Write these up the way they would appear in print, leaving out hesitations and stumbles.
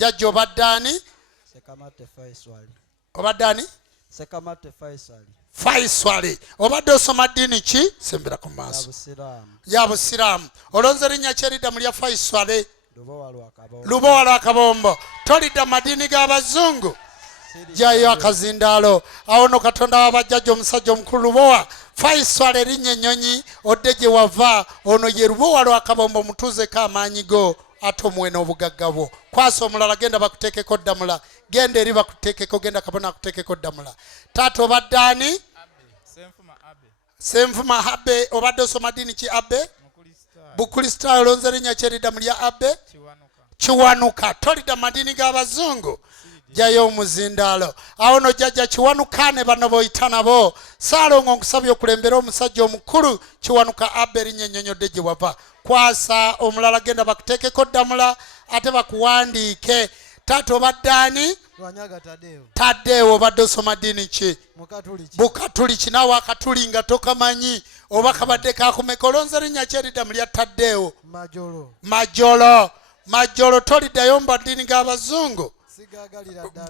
jjajja obadde ani? Sekamate Faisal. Obadde ani? Sekamate Faisal. Faisal. Obadde osoma ddiini ki? Sembera ku maaso. Ya Busiraamu. Olonze linnya ki eridda mu lya Faisal? Lubowa lwa Kabombo. Tolidda madiini g'abazungu. Jjayo akazindaalo. Awo no Katonda w'abajjajja omusajja omukulu Lubowa. Faisal erinnya ennyonyi odde gye wava. Ono ye Lubowa lwa Kabombo mutuuzeko amaanyi go ate omuwe n'obugagga bwo. Kwasa omulala genda bakuteekeko ddamula. Genda eri bakuteekeko, genda kabona akuteekeko ddamula. Taata obadde ani? Senfuma Abe. Obadde osoma ddiini ki Abe? Bukristaayo. Olonze linnya ki eridda mu lya Abe? Kiwanuka. Tolidda madiini g'abazungu. Jjayo omuzindaalo. Awo no jjajja Kiwanuka ne bano boyita nabo. Saalongo nkusabye okulembera omusajja omukulu Kiwanuka Abe erinnya ennyonyodde gye wava. Kwasa omulala genda bakuteekeko ddamula ate bakuwandiike. Taata obadde ani? Taddeewo. Obadde osoma ddiini ki? Bukatuliki. Naawe akatuli nga tokamanyi oba kabadde kakumeka. Olonze linnya ki eridda mu lya Taddeewo? Majolo. Toliddayo mu ddiini g'abazungu.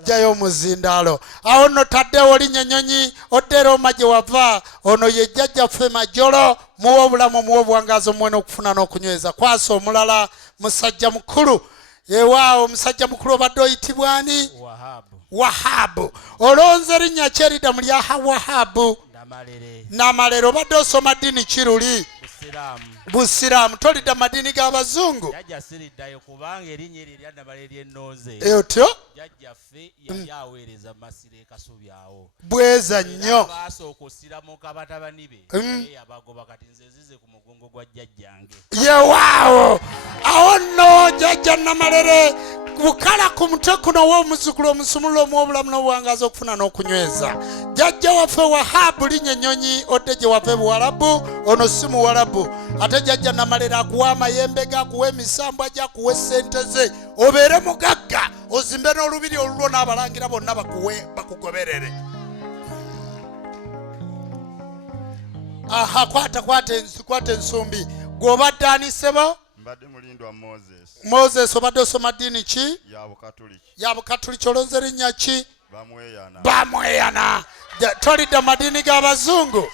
Jjayo omuzindaalo. Awo nno Taddeewo linnya ennyonyi oddeera oma gye wava. Ono ye jjajjaffe Majolo. Muwe obulamu, muwe obuwangazi, omuwe n'okufuna n'okunyweza. Kwasa omulala musajja mukulu. Ewaawo omusajja mukulu obadde oyitibwa ani? Wahabu. Olonze linnya ki eridda mu lya Wahabu? Namalere. Obadde osoma ddiini ki luli? Busiraamu. Tolidda madiini g'abazungu. Otyo bweza nnyo. Yewaawo. Awo nno jjajja Namalere bukala ku mutwe kuno w'omuzukulu omusumulula omuwa obulamu n'obuwangazi okufuna n'okunyweza. Jjajja waffe Wahabu linnya ennyonyi odde gye wava Buwarabu. Ono si Muwarabu. Ate jjajja Namalere akuwa amayembe ge, akuwa emisambwa gye, akuwa essente ze, obeere mugagga, ozimbe n'olubiri olulwo n'abalangira bonna bakugoberere. Aha, kwata ensumbi. Gw'obadde ani ssebo? Mbadde mulindwa Moses. Obadde osoma ddiini ki? Ya Bukatuliki. Olonze linnya ki? Bamweyana. Tolidda madiini g'abazungu.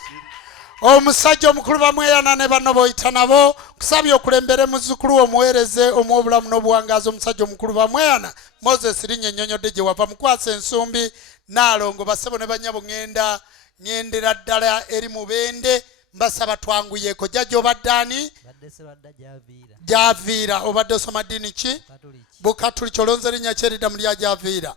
Omusajja omukulu Bamweyana ne bano boyita nabo. Kusabye okulembere muzzukulu omuweereze omuwa obulamu n'obuwangazi omusajja omukulu Bamweyana. Moses linnya ennyonyodde gye wava. Mukwasa ensumbi Naalongo bassebo ne bannyabo ŋŋendera ddala eri Mubende. Mbasaba twanguyeeko. Jjajja obadde ani? Javiira. Obadde osoma ddiini ki? Bukatuliki. Olonze linnya ki eridda mu lya Javiira?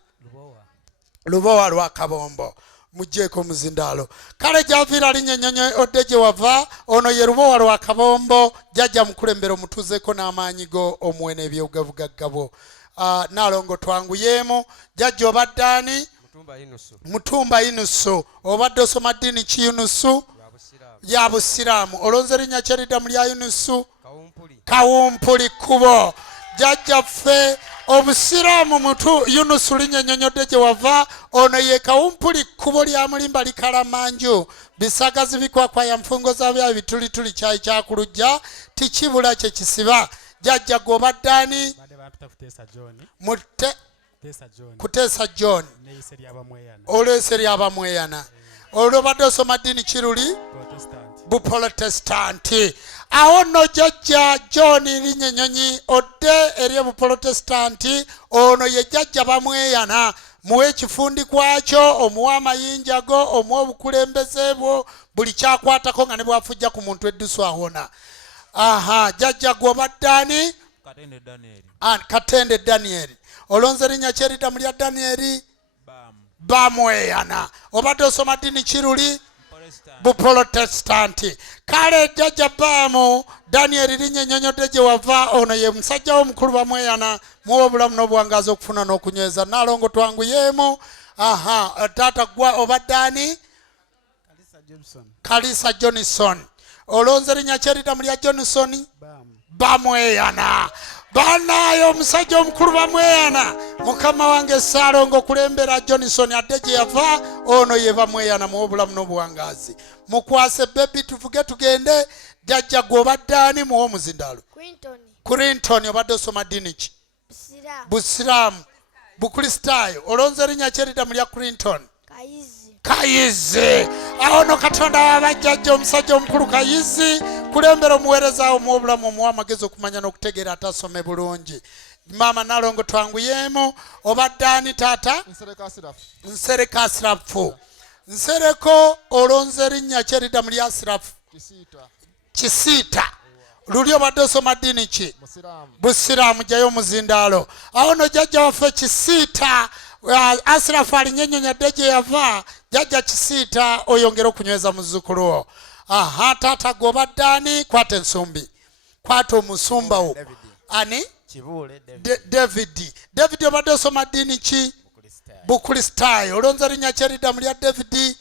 Lubowa lwa Kabombo. Mugjeeko omuzindaalo. Kale Javiira linnya ennyonyi odde gye wava. Ono ye Lubowa lwa Kabombo. Jjajja mukulembera omutuuzeeko n'amaanyi go, omuwe n'ebyobugagga bwo. Naalongo twanguyeemu. Jjajja obadde ani? Mutumba Yunusu. Obadde osoma ddiini ki Yunusu? Ya Busiraamu. Olonze linnya ki eridda mu lya Yunusu? Kawumpuli Kkubo. Jjajjaffe Obusiraamu Yunusu linnya ennyonyodde gye wava. Ono ye Kawumpuli Kkubo lya Mulimba Likalamanju. Bisagazi bikwakwa nfungo za bya bitulituli kyayi kyakulujja tikibula kye kisiba. Jjajja gw'obadde ani? Kuteesa John. Olwese ly'Abamweyana. Olwobadde osoma ddiini ki luli? Buprotestanti. Awo nno jjajja John linnya ennyonyi odde eri Obuprotestanti. Ono ye jjajja Bamweyana. Muwe ekifundi kwakyo, omuwa amayinja go, omuwa obukulembeze bwo, buli kyakwatako nga ne bwafujja ku muntu eddusu awona. Aha, jjajja gw'obadde ani? Katende Daniel. Olonze linnya ki eridda mu lya Daniel? Bamweyana. Obadde osoma ddiini ki luli? Buprotestanti. Kale jjajja Baamu Daniel linnya ennyonyodde gye wava. Ono ye musajja w'omukulu Bamweyana. Muwe obulamu n'obuwangazi okufuna n'okunyweza. Naalongo twanguyeemu. Aha, taata gwa obadde ani? Kalisa Johnson. Olonze linnya ki eridda mu lya Johnson? Bamweyana. Banayo omusajja omukulu Bamweyana. Mukama wange Saalongo kulembera Johnson adde gye yava. Ono ye Bamweyana muwe obulamu n'obuwangazi. Mukwase bebi tuvuge tugende. Jjajja gw'obadde ani muwe omuzindaalo? Clinton. Obadde osoma ddiini ki? Busiraamu. bukristaayo olonze erinnya ky'eriddamu lya Clinton Kayizi. awo no katonda w'abajjajja omusajja omukulu Kayizi kulembera omuweereza wo muwobulamu omuwa amagezi okumanya n'okutegeera atasome bulungi. Maama Nalongo twanguyemu obadde ani taata? Nsereko Asirafu. Nsereko olonze erinnya ky'eriddamu lya Asirafu Kisiita. Luli obadde osoma ddiini ki? Busiraamu. Jjayo omuzindaalo. Awo no jjajja waffe Kisiita Asirafu alinnyonnyodde gye yava. Jjajja Kisiita oyongere okunyweza muzzukulu wo. Aha taata g'obadde ani? Kwata ensumbi. Kwata omusumba wo. Ani? David obadde osoma ddiini ki? Bukristaayo. Olonze erinnya ky'eriddamu lya David?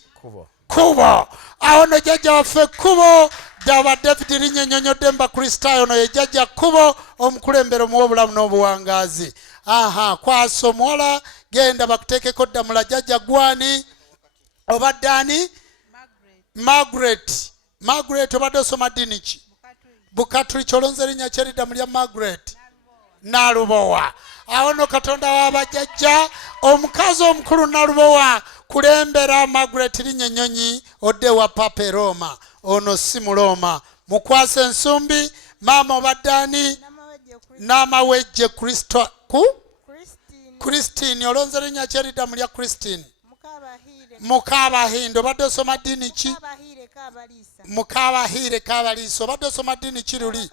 Kubo. Awo no jjajja waffe Kubo daba David linnyennyonnyodde mu Bakristaayo no ye jjajja Kubo omukulembera omuwa obulamu n'obuwangaazi. Aha kwasa omuwala genda bakuteekeko ddamula jjajja gwani? Obadde ani? Margaret obadde osoma ddiini ki? Bukatuliki. Olonze erinnya ky'eriddamu lya Margaret? Nalubowa. Awo no katonda w'abajjajja omukazi omukulu Nalubowa kulembera Margaret linnyennyonyi odde wa Papa Roma. Ono si Muloma. Mukwase ensumbi. Maama obadde ani? N'amawejje Christine. Olonze erinnya ky'eriddamu lya Christine? Mukabahindo. Obadde osoma ddiini ki? Mukabahiire Kabaliisa. Obadde osoma ddiini ki luli?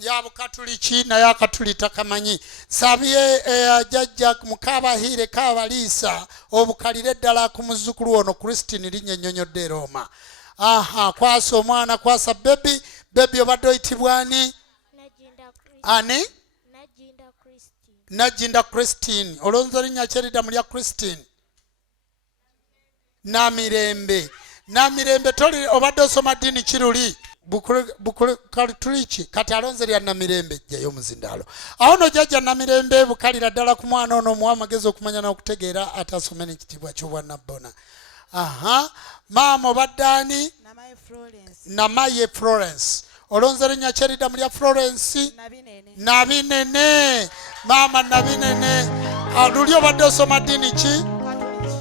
Ya Bukatuliki naye akatuli takamanyi. Sabye jjajja Mukabahiire Kabaliisa obukalire ddala ku muzzukulu ono Christine linnyennyonnyodde Roma. Aha kwasa omwana kwasa bebi obadde oyitibwa ani? Ani? Najinda Christine. Olonze erinnya ky'eriddamu lya Christine? Namirembe. Toli obadde osoma ddiini ki luli? Bukatuliki. Kati alonze lya Namirembe. Jjayo omuzindaalo. Awo no jjajja Namirembe bukalira ddala ku mwana ono omuwa amagezi okumanya n'okutegeera atasome n'ekitiibwa ky'obwannabbona. Aha maama obadde ani? Namaye Florence. Olonze erinnya ky'eriddamu lya Florence? Nabinene. Maama Nabinene. Luli obadde osoma ddiini ki?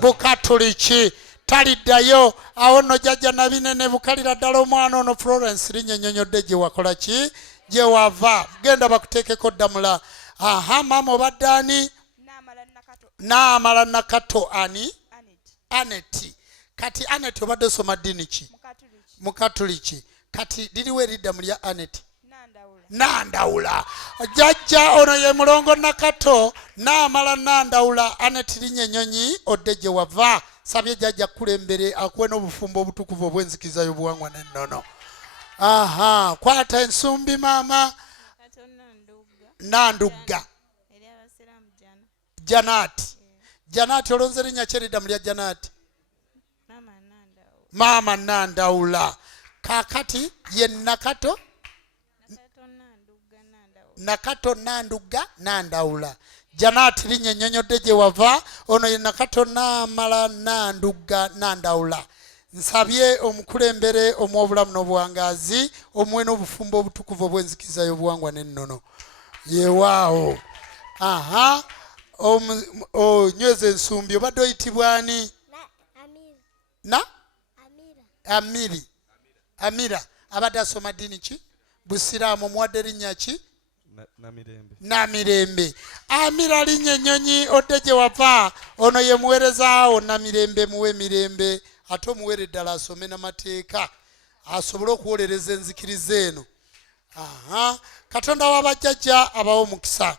Bukatuliki. Taliddayo. Awo no jjajja Nabinene bukalira ddala omwana ono Florence linnyennyonnyodde gye wakola ki? Gye wava. Genda bakuteekeko ddamula. Aha maama obadde ani? Naamala Nakato. Ani? Anet. Kati Anet obadde osoma ddiini ki? Mukatuliki. Kati liriwo eriddamu lya Anet? Nandawula. Jjajja ono ye mulongo Nakato. Naamala Nandawula. Anet linnyennyonyi odde gye wava. Sabye jjajja kulembere akuwe n'obufumbo obutukuvu obw'enzikiriza y'obuwangwa n'ennono. Aha kwata ensumbi maama. Nandugga. Janati. Olonze erinnya ky'eriddamu lya Janati? Maama Nandawula. Kakati ye Nakato? Nakato Nandugga Nandawula. Janati linnyennyonnyodde gye wava. Ono ye Nakato Naamala Nandugga Nandawula. Nsabye omukulembere omuwa obulamu n'obuwangaazi omuwe n'obufumbo obutukuvu obw'enzikiriza y'obuwangwa n'ennono. Yeewaawo. Aha onyweza ensumbi. Obadde oyitibwa ani? Amira. Abadde asoma ddiini ki? Busiraamu. Omuwadde erinnya ki? Namirembe. Amira linnyennyonyi odde gye wava. Ono ye muweerezaawo Namirembe muwe mirembe ate omuweere ddala asome n'amateeka asobole okuwolereza enzikiriza eno. Aha katonda w'abajjajja abawo omukisa.